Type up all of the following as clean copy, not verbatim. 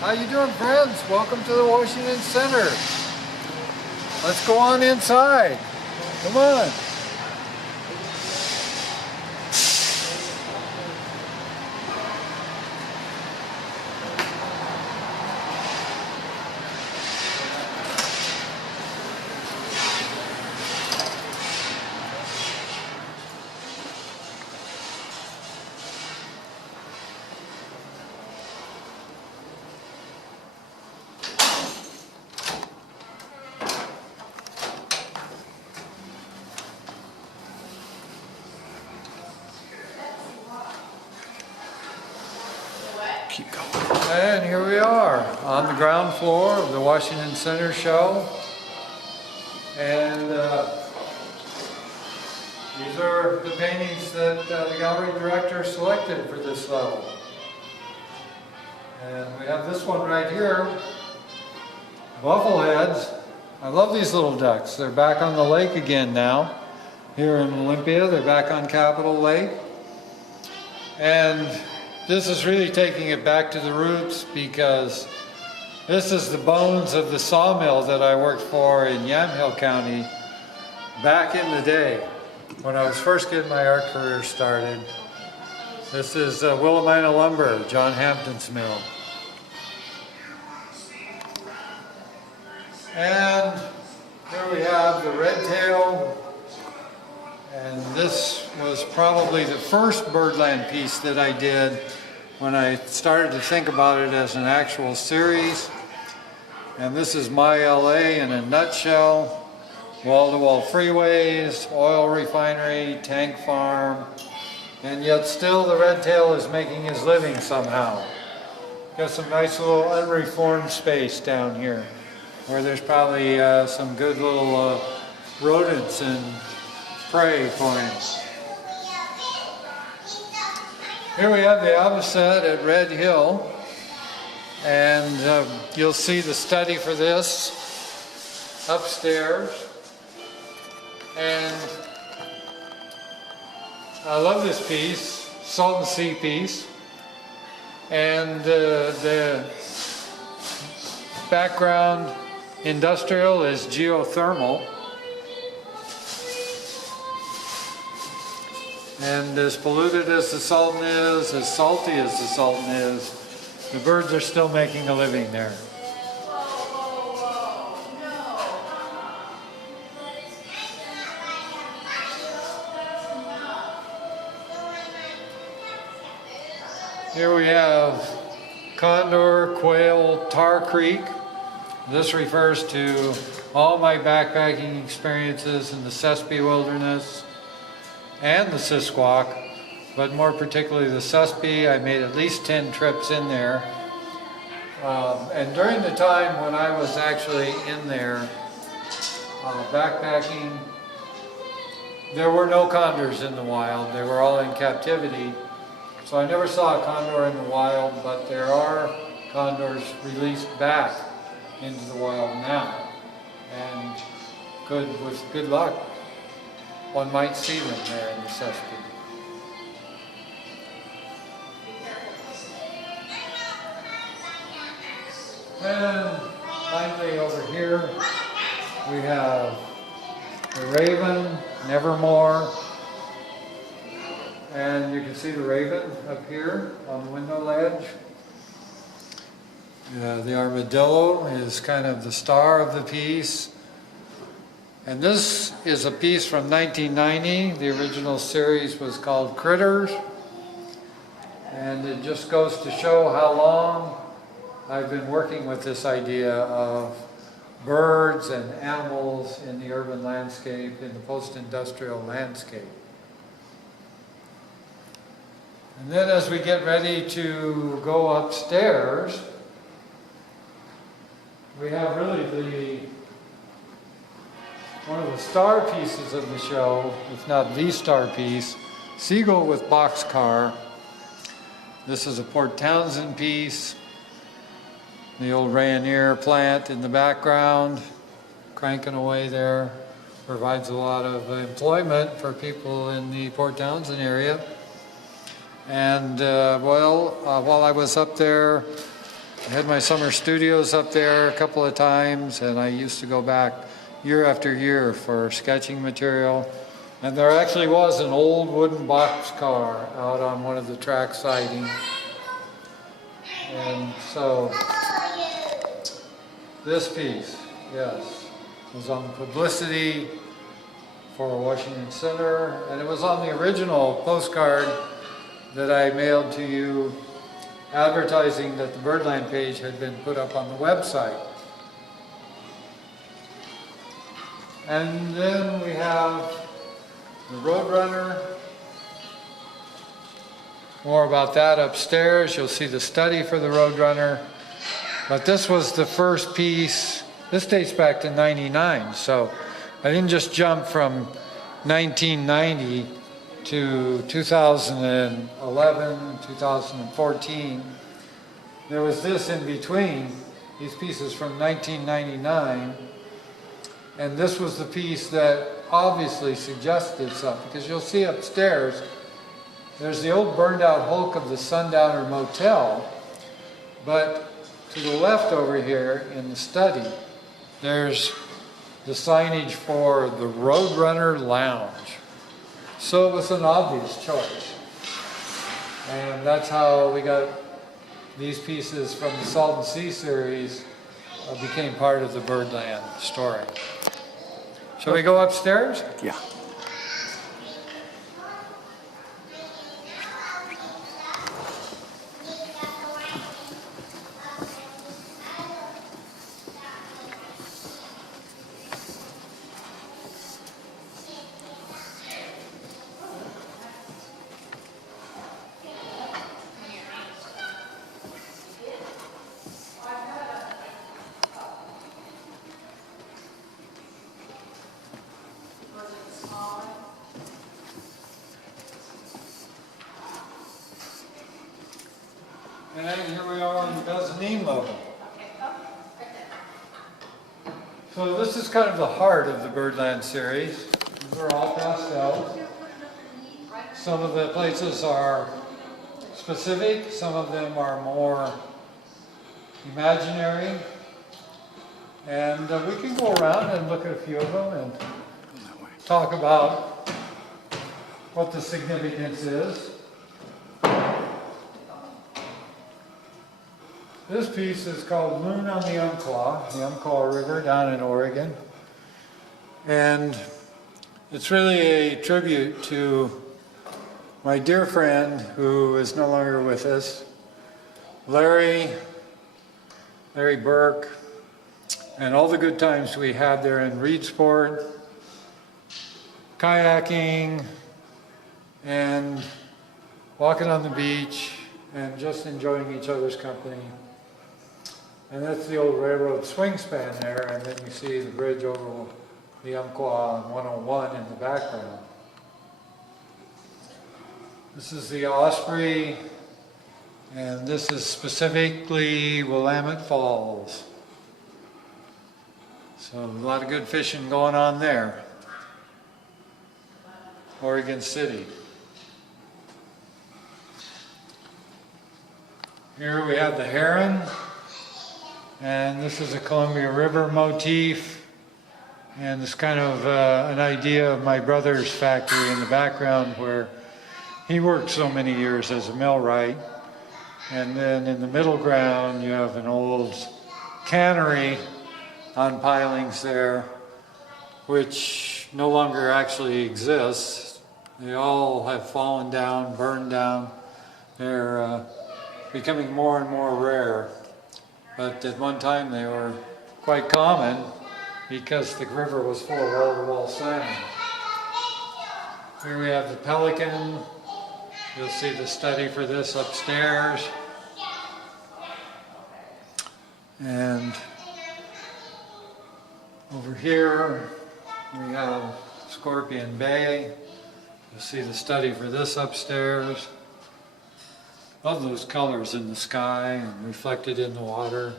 How you doing, friends? Welcome to the Washington Center. Let's go on inside. Come on. Keep going. And here we are on the ground floor of the Washington Center show. And these are the paintings that the gallery director selected for this level. And we have this one right here, Buffleheads. I love these little ducks. They're back on the lake again now. Here in Olympia, they're back on Capitol Lake. And this is really taking it back to the roots because this is the bones of the sawmill that I worked for in Yamhill County back in the day when I was first getting my art career started. This is Willamina Lumber, John Hampton's mill. And here we have the red tail. And this was probably the first Birdland piece that I did when I started to think about it as an actual series. And this is my LA in a nutshell. Wall-to-wall freeways, oil refinery, tank farm, and yet still the red tail is making his living somehow. Got some nice little unreformed space down here where there's probably some good little rodents and prey for him. Here we have the opposite at Red Hill, and you'll see the study for this upstairs. And I love this piece, Salt and Sea piece, and the background industrial is geothermal. And as polluted as the Salton is, as salty as the Salton is, the birds are still making a living there. Here we have condor, quail, Tar Creek. This refers to all my backpacking experiences in the Sespe Wilderness and the Sisquoc, but more particularly the Sespe. I made at least 10 trips in there. And during the time when I was actually in there backpacking, there were no condors in the wild. They were all in captivity. So I never saw a condor in the wild, but there are condors released back into the wild now. And with good luck, one might see them there in the Sespe. And finally over here we have the raven, Nevermore. And you can see the raven up here on the window ledge. The armadillo is kind of the star of the piece. And this is a piece from 1990. The original series was called Critters. And it just goes to show how long I've been working with this idea of birds and animals in the urban landscape, in the post-industrial landscape. And then as we get ready to go upstairs, we have really one of the star pieces of the show, if not the star piece, Seagull with Boxcar. This is a Port Townsend piece. The old Rayonier plant in the background, cranking away there, provides a lot of employment for people in the Port Townsend area. And while I was up there I had my summer studios up there a couple of times, and I used to go back year after year for sketching material. And there actually was an old wooden boxcar out on one of the track sidings. And so this piece, yes, was on publicity for Washington Center, and it was on the original postcard that I mailed to you advertising that the Birdland page had been put up on the website. And then we have the Roadrunner. More about that upstairs. You'll see the study for the Roadrunner. But this was the first piece. This dates back to '99, so I didn't just jump from 1990 to 2011, 2014. There was this in between, these pieces from 1999, and this was the piece that obviously suggested something, because you'll see upstairs, there's the old burned out hulk of the Sundowner Motel, but to the left over here in the study, there's the signage for the Roadrunner Lounge. So it was an obvious choice. And that's how we got these pieces from the Salt and Sea series became part of the Birdland story. Shall we go upstairs? Yeah. And here we are on the mezzanine level. So this is kind of the heart of the Birdland series. These are all pastels. Some of the places are specific, some of them are more imaginary. And we can go around and look at a few of them and talk about what the significance is. This piece is called Moon on the Umpqua River down in Oregon. And it's really a tribute to my dear friend who is no longer with us, Larry Burke, and all the good times we had there in reed sport, kayaking, and walking on the beach, and just enjoying each other's company. And that's the old railroad swing span there, and then you see the bridge over the Umpqua on 101 in the background. This is the Osprey, and this is specifically Willamette Falls. So a lot of good fishing going on there. Oregon City. Here we have the heron. And this is a Columbia River motif, and it's kind of an idea of my brother's factory in the background where he worked so many years as a millwright. And then in the middle ground you have an old cannery on pilings there, which no longer actually exists. They all have fallen down, burned down. They're becoming more and more rare. But at one time they were quite common because the river was full of wall-to-wall salmon. Here we have the pelican. You'll see the study for this upstairs. And over here we have Scorpion Bay. You'll see the study for this upstairs. Love those colors in the sky and reflected in the water.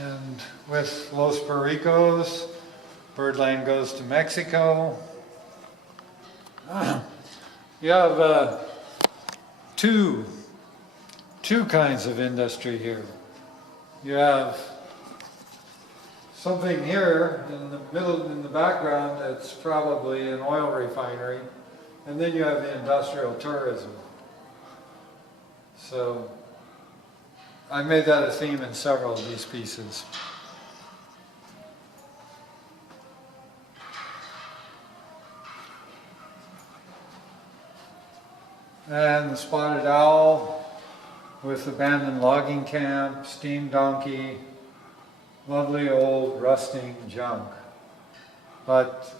And with Los Pericos, Birdland goes to Mexico. You have two kinds of industry here. You have something here in the middle, in the background, that's probably an oil refinery, and then you have the industrial tourism. So I made that a theme in several of these pieces. And the spotted owl with abandoned logging camp, steam donkey, lovely old rusting junk. But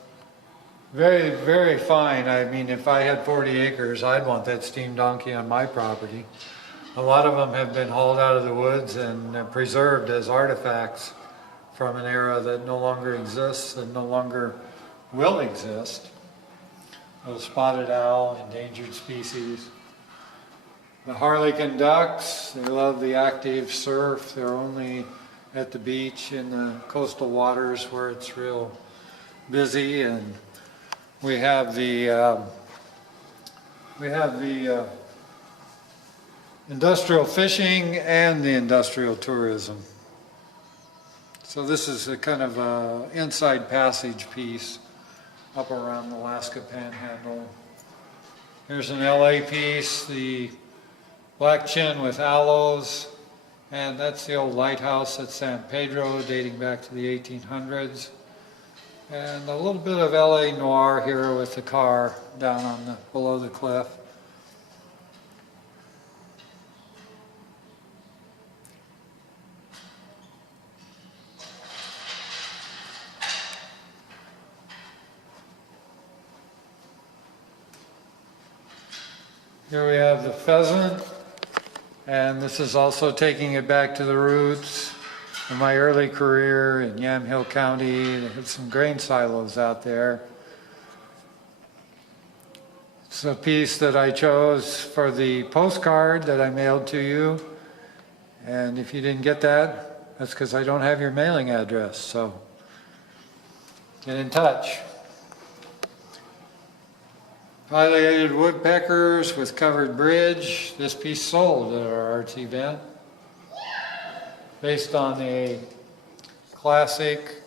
very, very fine. I mean, if I had 40 acres, I'd want that steam donkey on my property. A lot of them have been hauled out of the woods and preserved as artifacts from an era that no longer exists and no longer will exist. The spotted owl, endangered species. The Harlequin ducks, they love the active surf. They're only at the beach in the coastal waters where it's real busy. And we have the industrial fishing and the industrial tourism. So this is a kind of a inside passage piece up around the Alaska Panhandle. Here's an LA piece, the black chin with aloes, and that's the old lighthouse at San Pedro dating back to the 1800s. And a little bit of LA noir here with the car down on below the cliff. Here we have the pheasant, and this is also taking it back to the roots of my early career in Yamhill County. They had some grain silos out there. It's a piece that I chose for the postcard that I mailed to you, and if you didn't get that, that's because I don't have your mailing address, so get in touch. Pileated woodpeckers with covered bridge. This piece sold at our arts event, based on a classic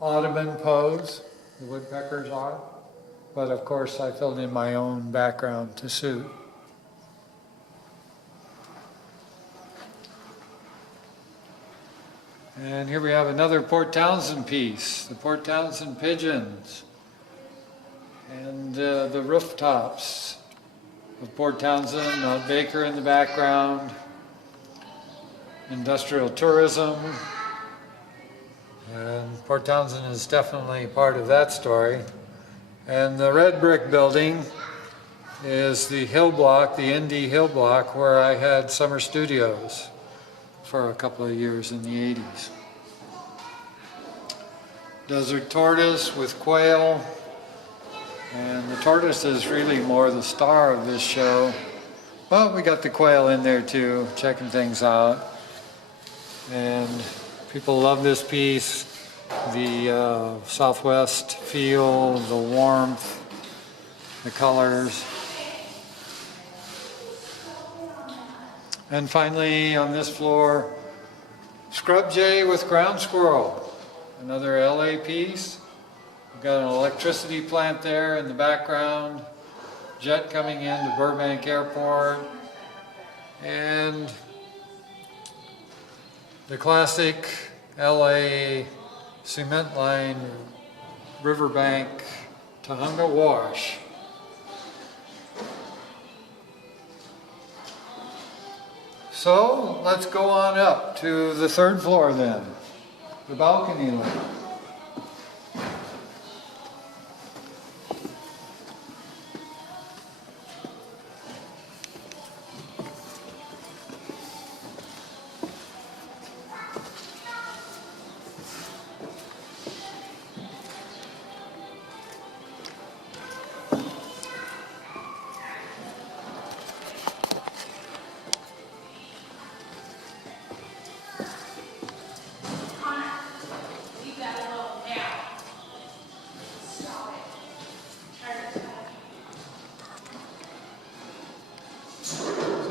Audubon pose, the woodpeckers are, but of course I filled in my own background to suit. And here we have another Port Townsend piece, the Port Townsend pigeons. And the rooftops of Port Townsend, Mount Baker in the background, industrial tourism, and Port Townsend is definitely part of that story. And the red brick building is the hill block, the ND hill block, where I had summer studios for a couple of years in the 80s. Desert tortoise with quail. And the tortoise is really more the star of this show. But we got the quail in there too, checking things out. And people love this piece. The Southwest feel, the warmth, the colors. And finally on this floor, scrub jay with ground squirrel. Another LA piece. Got an electricity plant there in the background, jet coming into Burbank Airport, and the classic LA cement line riverbank Tujunga Wash. So let's go on up to the third floor then, the balcony line.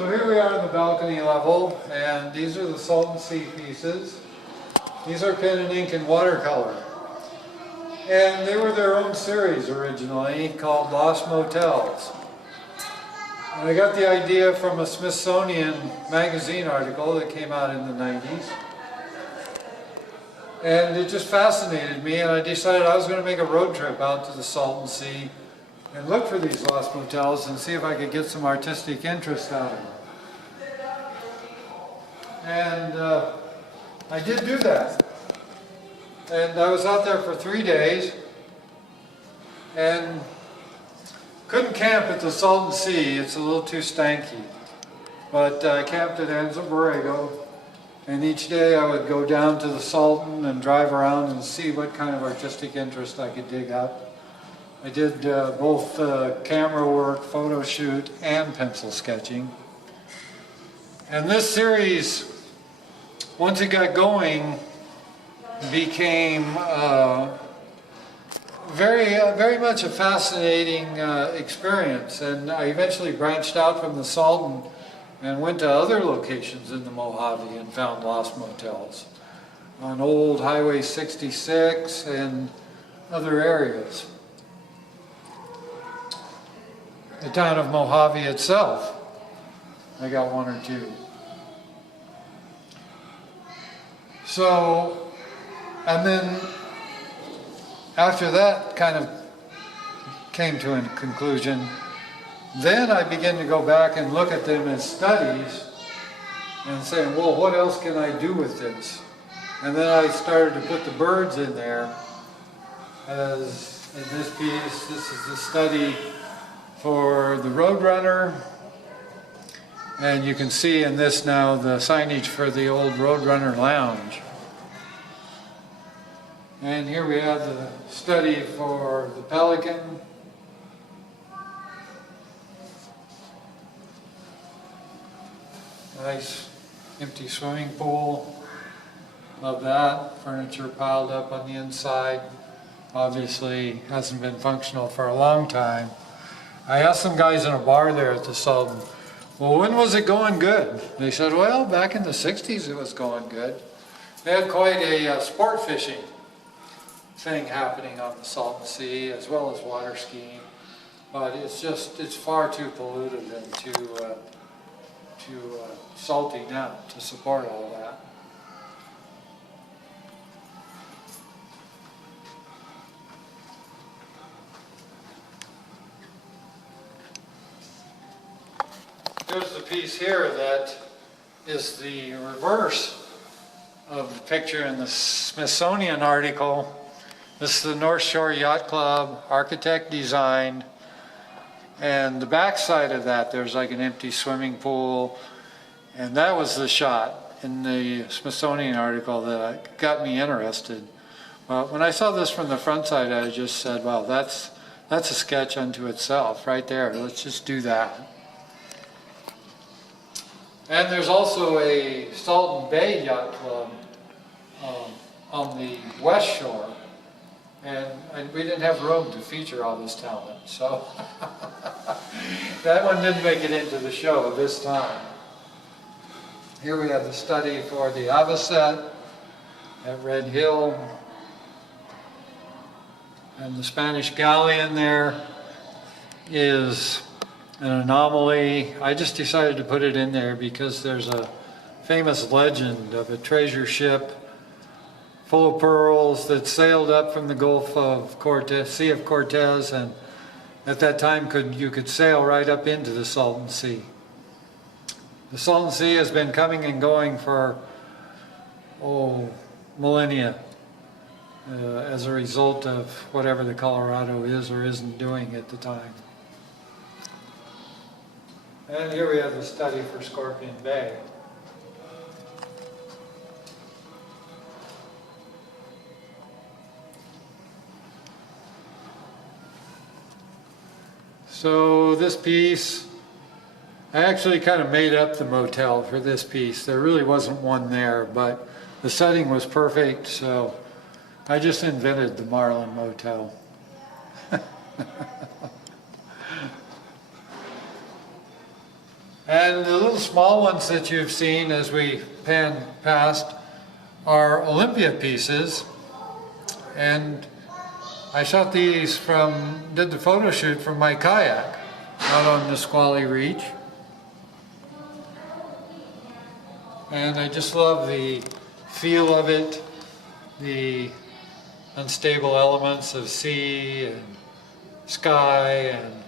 So here we are on the balcony level, and these are the Salton Sea pieces. These are pen and ink and watercolor. And they were their own series originally called Lost Motels. And I got the idea from a Smithsonian magazine article that came out in the 90s. And it just fascinated me, and I decided I was going to make a road trip out to the Salton Sea and look for these lost motels and see if I could get some artistic interest out of them. And I did do that. And I was out there for 3 days and couldn't camp at the Salton Sea. It's a little too stanky. But I camped at Anza Borrego, and each day I would go down to the Salton and drive around and see what kind of artistic interest I could dig up. I did both camera work, photo shoot, and pencil sketching. And this series, once it got going, became very much a fascinating experience. And I eventually branched out from the Salton and went to other locations in the Mojave and found lost motels on old Highway 66 and other areas. The town of Mojave itself, I got 1 or 2. So, and then after that kind of came to a conclusion, then I began to go back and look at them as studies and saying, well, what else can I do with this? And then I started to put the birds in there as in this piece. This is the study for the Roadrunner, and you can see in this now the signage for the old Roadrunner Lounge. And here we have the study for the Pelican. Nice empty swimming pool. Love that. Furniture piled up on the inside. Obviously hasn't been functional for a long time. I asked some guys in a bar there at the Salton, well, when was it going good? They said, well, back in the 60s it was going good. They had quite a sport fishing thing happening on the Salton Sea, as well as water skiing. But it's far too polluted and too salty now to support all that. There's the piece here that is the reverse of the picture in the Smithsonian article. This is the North Shore Yacht Club, architect designed, and the back side of that there's like an empty swimming pool, and that was the shot in the Smithsonian article that got me interested. Well, when I saw this from the front side, I just said, well, that's a sketch unto itself right there. Let's just do that. And there's also a Salton Bay Yacht Club on the West Shore, and we didn't have room to feature all this talent, so that one didn't make it into the show this time. Here we have the study for the Avocet at Red Hill, and the Spanish galleon there is an anomaly. I just decided to put it in there because there's a famous legend of a treasure ship full of pearls that sailed up from the Gulf of Cortez, Sea of Cortez, and at that time you could sail right up into the Salton Sea. The Salton Sea has been coming and going for millennia as a result of whatever the Colorado is or isn't doing at the time. And here we have the study for Scorpion Bay. So this piece, I actually kind of made up the motel for this piece. There really wasn't one there, but the setting was perfect, so I just invented the Marlin Motel. And the little small ones that you've seen as we pan past are Olympia pieces. And I shot these did the photo shoot from my kayak out on Nisqually Reach. And I just love the feel of it, the unstable elements of sea and sky, and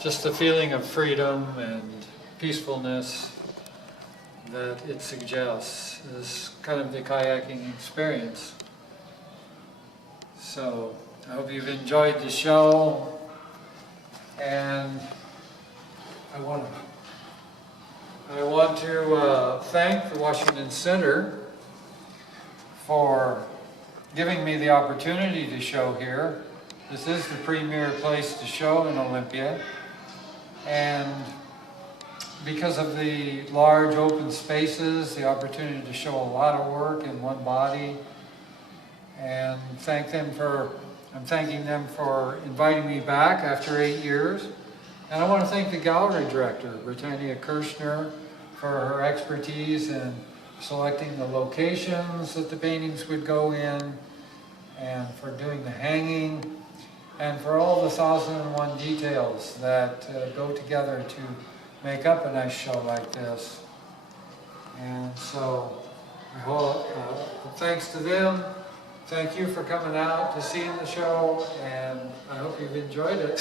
just the feeling of freedom and peacefulness that it suggests is kind of the kayaking experience. So I hope you've enjoyed the show, and I want to thank the Washington Center for giving me the opportunity to show here. This is the premier place to show in Olympia, and because of the large open spaces, the opportunity to show a lot of work in one body, and I'm thanking them for inviting me back after 8 years. And I want to thank the gallery director, Britannia Kirshner, for her expertise in selecting the locations that the paintings would go in, and for doing the hanging, and for all the 1001 details that go together to make up a nice show like this. And so, thanks to them. Thank you for coming out to see the show, and I hope you've enjoyed it.